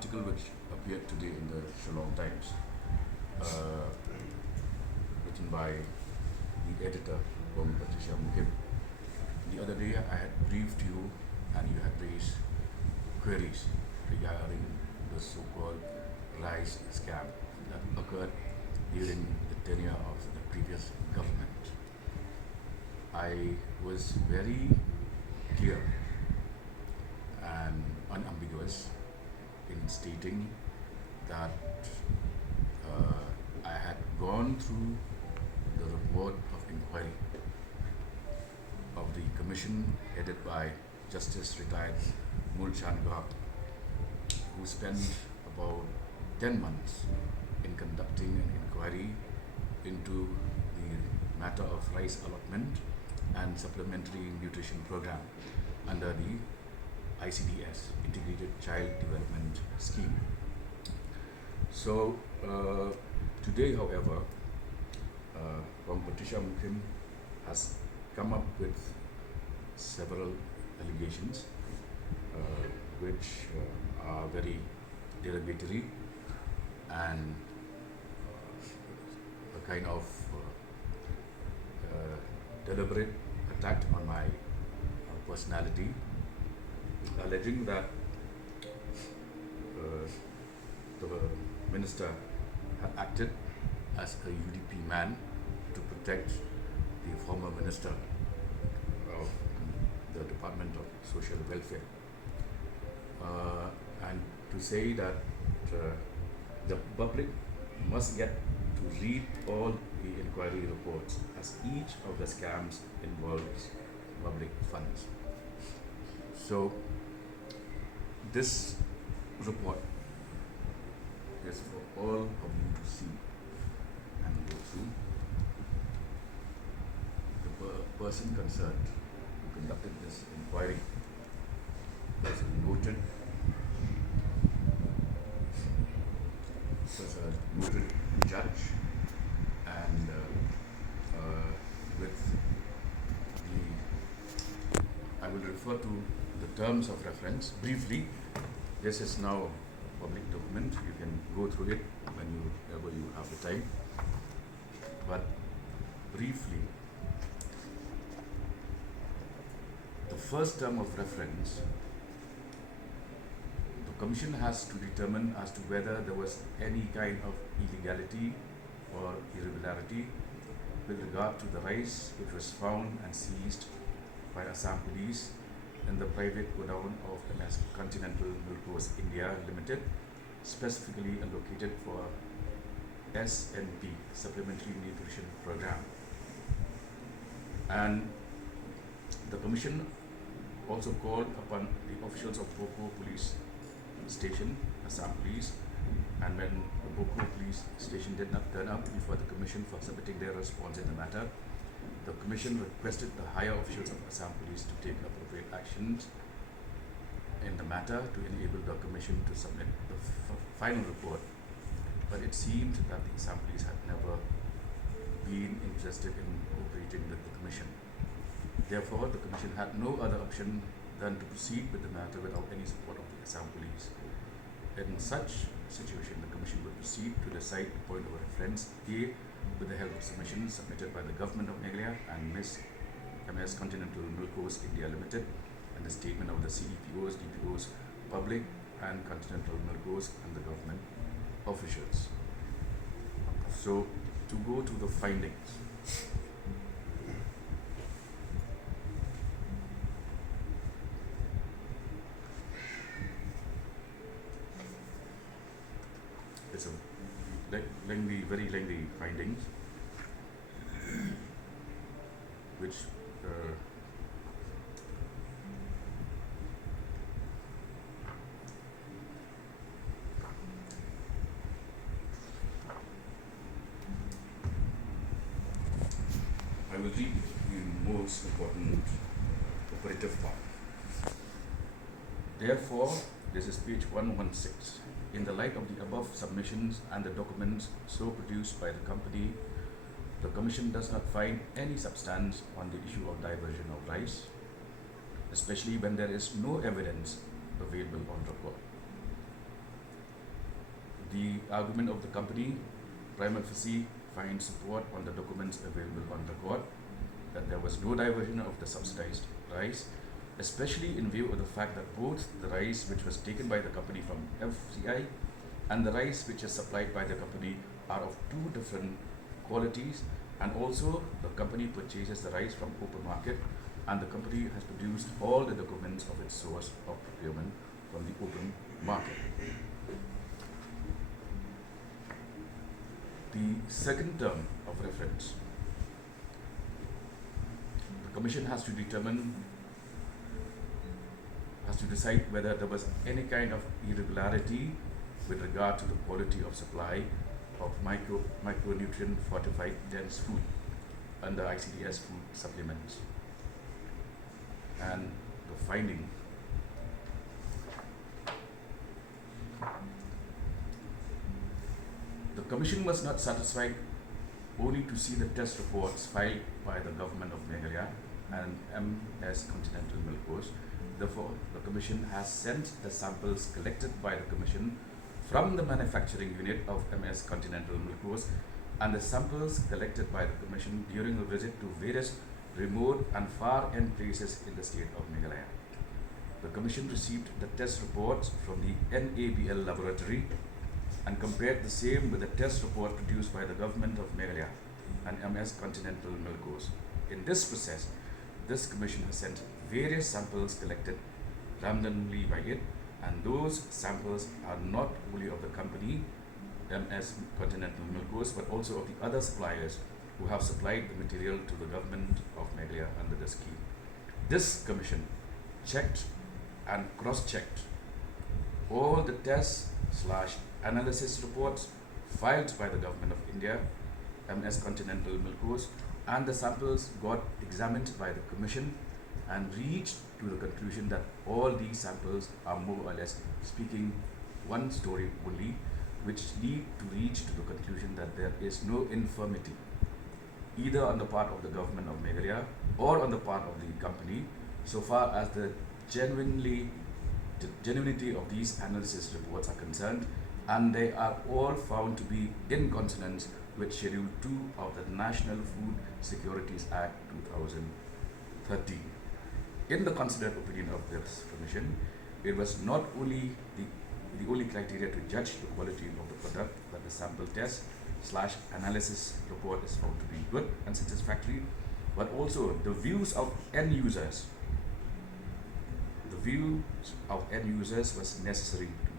article which appeared today in the Shillong Times, written by the editor, Patricia Mukim. The other day I had briefed you and you had raised queries regarding the so-called rice scam that occurred during the tenure of the previous government. I was very clear and unambiguous in stating that I had gone through the report of inquiry of the commission headed by Justice Retired Mulchan Gap, who spent about 10 months in conducting an inquiry into the matter of rice allotment and supplementary nutrition program under the ICDS, Integrated Child Development Scheme. So today, however, Patricia Mukim has come up with several allegations which are very derogatory and a kind of deliberate attack on my personality, alleging that the minister had acted as a UDP man to protect the former minister of the Department of Social Welfare, and to say that the public must get to read all the inquiry reports, as each of the scams involves public funds. So this report is for all of you to see and go through. The person concerned who conducted this inquiry was a noted judge, and with I will refer to the terms of reference briefly. This is now a public document. You can go through it whenever you have the time. But briefly, the first term of reference, the Commission has to determine as to whether there was any kind of illegality or irregularity with regard to the rice which was found and seized by Assam Police in the private godown of MS Continental Milkos India Limited, specifically allocated for SNP, Supplementary Nutrition Program. And the Commission also called upon the officials of Boko Police Station, Assam Police, and when the Boko Police Station did not turn up before the Commission for submitting their response in the matter, the Commission requested the higher officials of Assam Police to take appropriate actions in the matter to enable the Commission to submit the final report. But it seemed that the Assam Police had never been interested in cooperating with the Commission. Therefore, the Commission had no other option than to proceed with the matter without any support of the Assam Police. In such situation, the Commission would proceed to decide the point of reference A with the help of submissions submitted by the Government of Meghalaya and MS Continental Milkos India Limited, and the statement of the CDPOs, DPOs, public and Continental Milkos and the government officials. So, to go to the findings. It's a very lengthy findings, which I will read the most important operative part. Therefore, this is page 116. In the light of the above submissions and the documents so produced by the company, the Commission does not find any substance on the issue of diversion of rice, especially when there is no evidence available on record. the argument of the company prima facie finds support on the documents available on record that there was no diversion of the subsidized rice, especially in view of the fact that both the rice which was taken by the company from FCI and the rice which is supplied by the company are of two different qualities, and also the company purchases the rice from open market, and the company has produced all the documents of its source of procurement from the open market. The second term of reference, the Commission has to decide whether there was any kind of irregularity with regard to the quality of supply of micronutrient fortified dense food under ICDS food supplements. And the finding, the Commission was not satisfied only to see the test reports filed by the government of Meghalaya and MS Continental Milk Coast. Therefore, the Commission has sent the samples collected by the Commission from the manufacturing unit of MS Continental Milk Coast and the samples collected by the Commission during a visit to various remote and far-end places in the state of Meghalaya. The Commission received the test reports from the NABL laboratory and compared the same with the test report produced by the government of Meghalaya and MS Continental Milk Coast. In this process, this Commission has sent various samples collected randomly by it, and those samples are not only of the company MS Continental Milk Coast but also of the other suppliers who have supplied the material to the government of Meghalaya under the scheme. This Commission checked and cross-checked all the tests/analysis reports filed by the government of India, MS Continental Milk Coast, and the samples got examined by the Commission and reached to the conclusion that all these samples are more or less speaking one story only, which lead to reach to the conclusion that there is no infirmity either on the part of the government of Meghalaya or on the part of the company so far as the genuinity of these analysis reports are concerned, and they are all found to be in consonance with Schedule 2 of the National Food Securities Act 2013. In the considered opinion of this Commission, it was not only the only criteria to judge the quality of the product that the sample test/analysis report is found to be good and satisfactory, but also the views of end users. The views of end users was necessary to